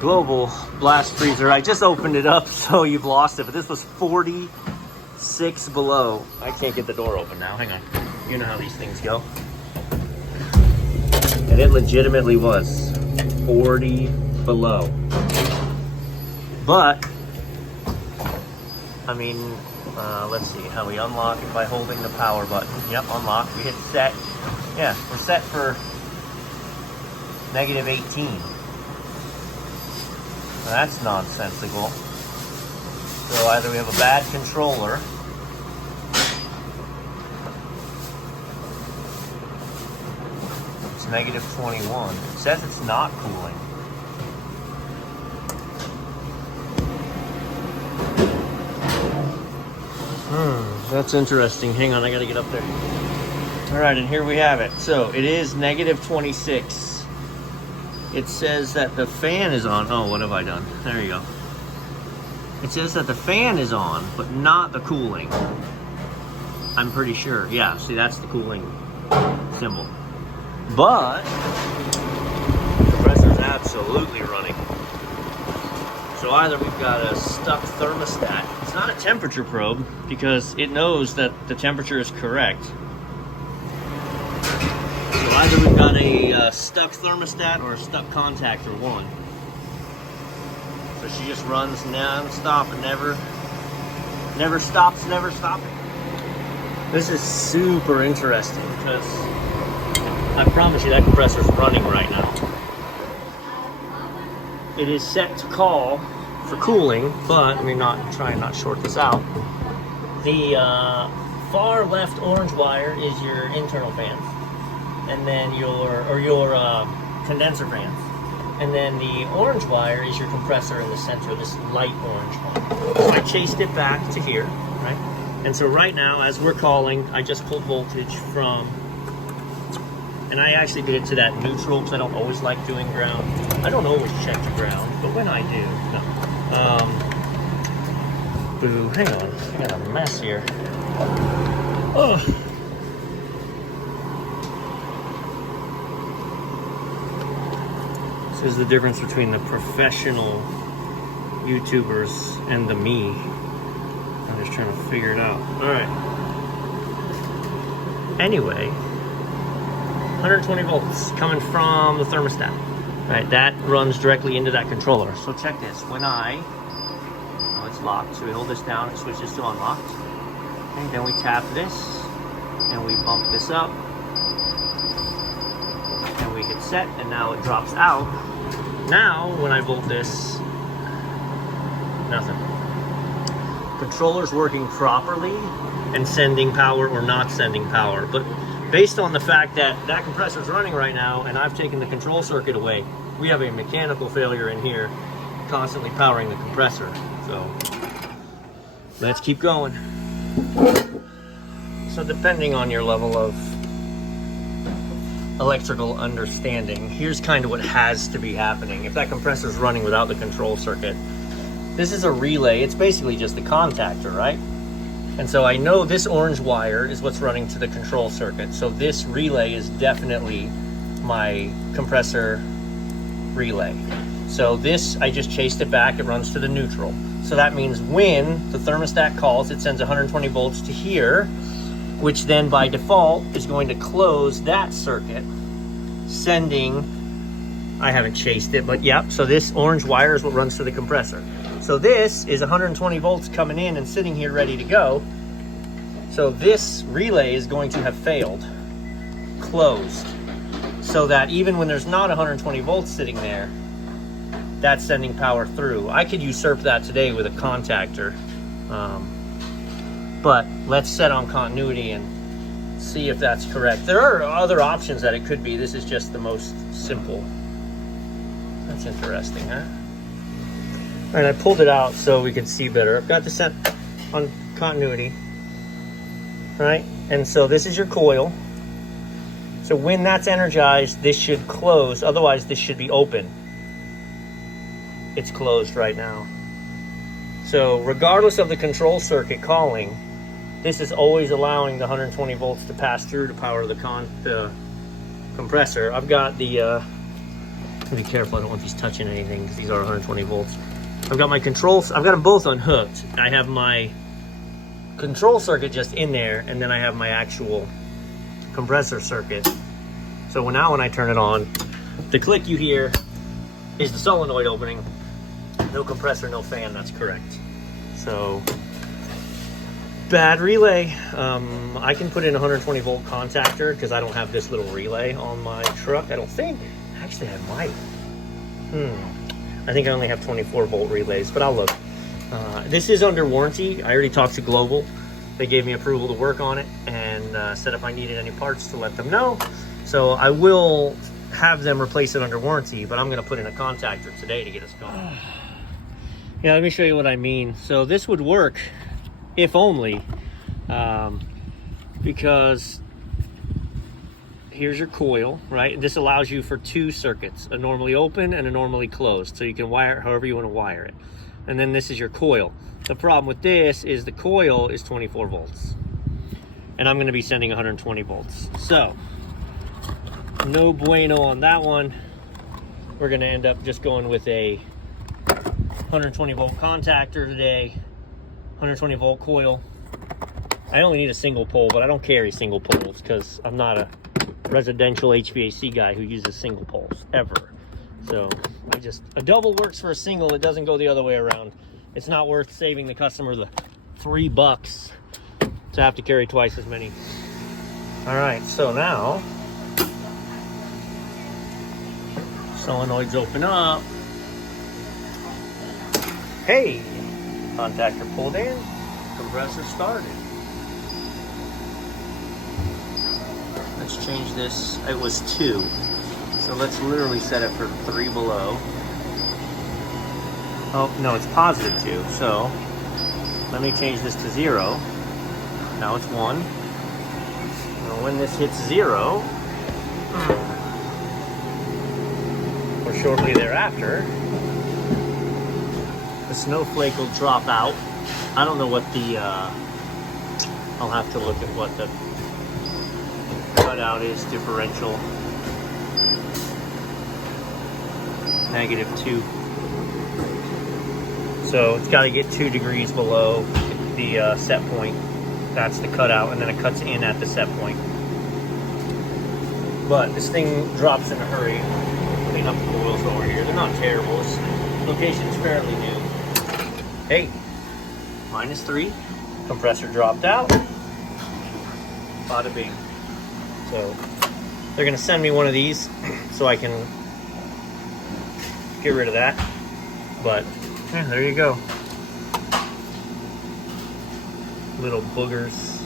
Global blast freezer. I just opened it up, so you've lost it, but this was 46 below. I can't get the door open now. Hang on. You know how these things go. And it legitimately was 40 below. But, I mean, let's see how we unlock it by holding the power button. Yep, unlock. We hit set. Yeah, we're set for negative 18. Now that's nonsensical. So either we have a bad controller, it's negative 21. It says it's not cooling. That's interesting. Hang on, I gotta get up there. All right, and here we have it. So it is negative 26. It says that the fan is on. Oh, what have I done? There you go. It says that the fan is on, but not the cooling. I'm pretty sure. Yeah, see, that's the cooling symbol. But the compressor's absolutely running. So either we've got a stuck thermostat. It's not a temperature probe because it knows that the temperature is correct. So either we've got a stuck thermostat or a stuck contactor one. So she just runs non-stop and never stops, never stopping. This is super interesting because I promise you that compressor's running right now. It is set to call for cooling, but let me try and not short this out. The far left orange wire is your internal fans, and then your condenser fans, and then the orange wire is your compressor in the center, this light orange one. So I chased it back to here, right? And so right now, as we're calling, I just pulled voltage from, and I actually did it to that neutral because I don't always like doing ground. I don't always check the ground, but when I do, no. Boo, hang on, I got a mess here. Oh. This is the difference between the professional YouTubers and the me. I'm just trying to figure it out. All right. Anyway, 120 volts coming from the thermostat. Right, that runs directly into that controller. So check this. When oh, it's locked. So we hold this down, it switches to unlocked. And then we tap this, and we bump this up, and we hit set, and now it drops out. Now, when I volt this, nothing. Controller's working properly and sending power or not sending power, but based on the fact that that compressor is running right now and I've taken the control circuit away, we have a mechanical failure in here constantly powering the compressor. So let's keep going. So depending on your level of electrical understanding, here's kind of what has to be happening. If that compressor is running without the control circuit, this is a relay. It's basically just the contactor, right? And so I know this orange wire is what's running to the control circuit. So this relay is definitely my compressor relay. So this, I just chased it back, it runs to the neutral. So that means when the thermostat calls, it sends 120 volts to here, which then by default is going to close that circuit, sending, I haven't chased it, but yep, so this orange wire is what runs to the compressor. So this is 120 volts coming in and sitting here ready to go. So this relay is going to have failed, closed, so that even when there's not 120 volts sitting there, that's sending power through. I could usurp that today with a contactor, but let's set on continuity and see if that's correct. There are other options that it could be. This is just the most simple. That's interesting, huh? All right, I pulled it out so we could see better. I've got this set on continuity, right? And so this is your coil. So when that's energized, this should close. Otherwise, this should be open. It's closed right now. So regardless of the control circuit calling, this is always allowing the 120 volts to pass through to power the compressor. I've got the Be careful, I don't want these touching anything because these are 120 volts. I've got my controls, I've got them both unhooked. I have my control circuit just in there, and then I have my actual compressor circuit. So now when I turn it on, the click you hear is the solenoid opening. No compressor, no fan, that's correct. So, bad relay. I can put in a 120 volt contactor because I don't have this little relay on my truck, I don't think. Actually, I might. I think I only have 24 volt relays, but I'll look. This is under warranty. I already talked to Global. They gave me approval to work on it and said if I needed any parts to let them know. So I will have them replace it under warranty, but I'm gonna put in a contactor today to get us going. Yeah, let me show you what I mean. So this would work if only, because here's your coil, right? This allows you for two circuits, a normally open and a normally closed. So you can wire it however you want to wire it. And then this is your coil. The problem with this is the coil is 24 volts. And I'm going to be sending 120 volts. So, no bueno on that one. We're going to end up just going with a 120 volt contactor today, 120 volt coil. I only need a single pole, but I don't carry single poles because I'm not a residential HVAC guy who uses single poles ever. So a double works for a single. It doesn't go the other way around. It's not worth saving the customer the $3 to have to carry twice as many. All right, so now solenoids open up. Hey, contactor pulled in, compressor started. Let's change this. It was 2. So let's literally set it for 3 below. Oh, no, it's positive 2. So let me change this to 0. Now it's 1. Now when this hits 0, or shortly thereafter, the snowflake will drop out. I don't know what the, I'll have to look at what the cutout is differential. -2. So it's got to get 2 degrees below the set point. That's the cutout, and then it cuts in at the set point. But this thing drops in a hurry. Clean up the coils over here. They're not terrible. This location is fairly new. Hey, -3. Compressor dropped out. Bada bing. So they're gonna send me one of these so I can get rid of that. But yeah, there you go. Little boogers.